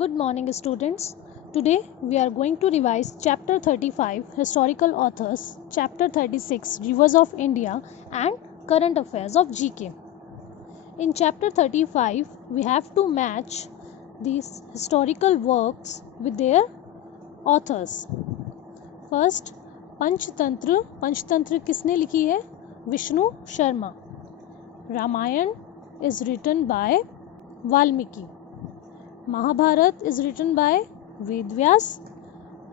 Good morning, students. Today we are going to revise Chapter 35 Historical Authors, Chapter 36 Rivers of India, and Current Affairs of GK. In Chapter 35, we have to match these historical works with their authors. First, Panchatantra. Panchatantra किसने लिखी है? Vishnu Sharma. Ramayan is written by Valmiki. Mahabharat is written by Vedvyas.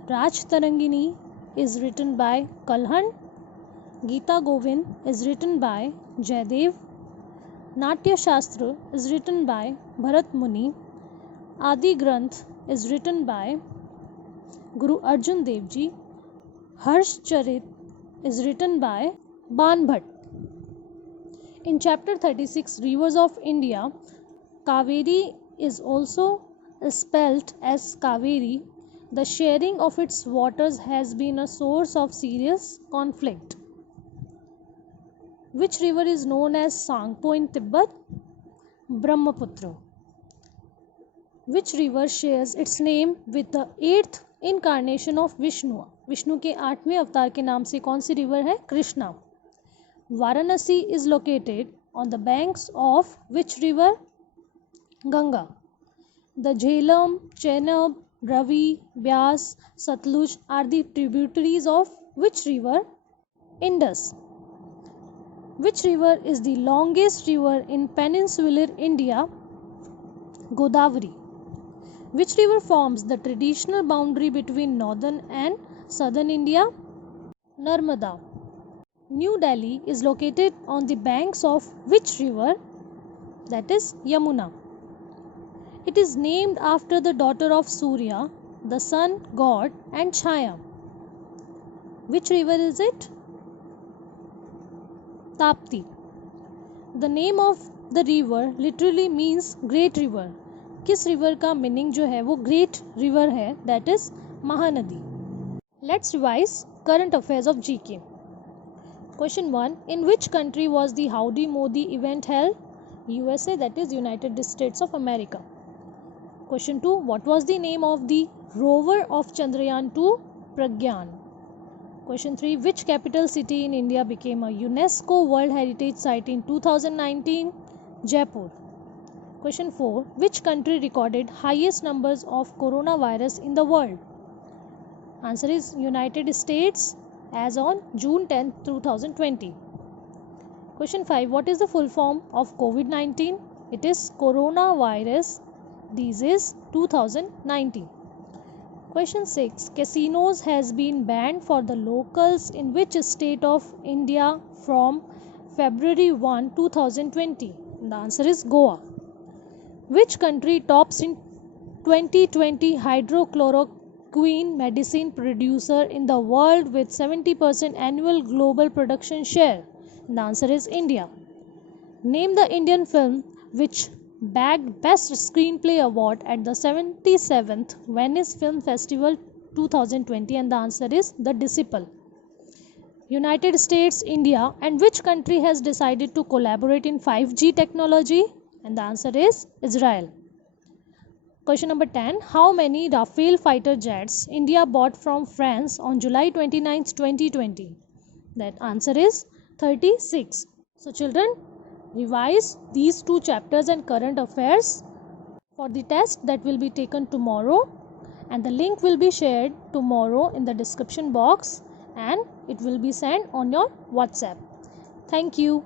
Rajtarangini is written by Kalhan. Gita Govind is written by Jaydev. Natya Shastra is written by Bharat Muni. Adi Granth is written by Guru Arjan Dev Ji. Harsh Charit is written by Ban Bhatt. In chapter 36 Rivers of India, Kaveri is also spelt as Kaveri. The sharing of its waters has been a source of serious conflict. Which river is known as Sangpo in Tibet? Brahmaputra. Which river shares its name with the 8th incarnation of Vishnu? Vishnu के 8वें अवतार के नाम से कौन सी river है? Krishna. Varanasi is located on the banks of which river? Ganga. The Jhelum, Chenab, Ravi, Byas, Satluj are the tributaries of which river? Indus. Which river is the longest river in peninsular India? Godavari. Which river forms the traditional boundary between northern and southern India? Narmada. New Delhi is located on the banks of which river? That is Yamuna. It is named after the daughter of Surya, the sun god, and Chaya. Which river is it? Tapti. The name of the river literally means great river. किस river का meaning जो है वो great river है, that is Mahanadi. Let's revise current affairs of GK. Question 1. In which country was the Howdy Modi event held? USA, that is United States of America. Question 2. What was the name of the rover of Chandrayaan 2? Pragyan. Question 3. Which capital city in India became a UNESCO World Heritage Site in 2019? Jaipur. Question 4. Which country recorded highest numbers of coronavirus in the world? Answer is United States as on June 10, 2020. Question 5. What is the full form of COVID-19? It is Coronavirus Disease 2019. Question 6. Casinos has been banned for the locals in which state of India from February 1, 2020? The answer is Goa. Which country tops in 2020 hydrochloroquine medicine producer in the world with 70% annual global production share? The answer is India. Name the Indian film which bagged Best Screenplay Award at the 77th Venice Film Festival 2020, and the answer is The Disciple. United States, India, and which country has decided to collaborate in 5G technology? And the answer is Israel. Question number 10. How many Rafale fighter jets India bought from France on July 29, 2020? That answer is 36. So children, revise these two chapters and current affairs for the test that will be taken tomorrow, and the link will be shared tomorrow in the description box and it will be sent on your WhatsApp. Thank you.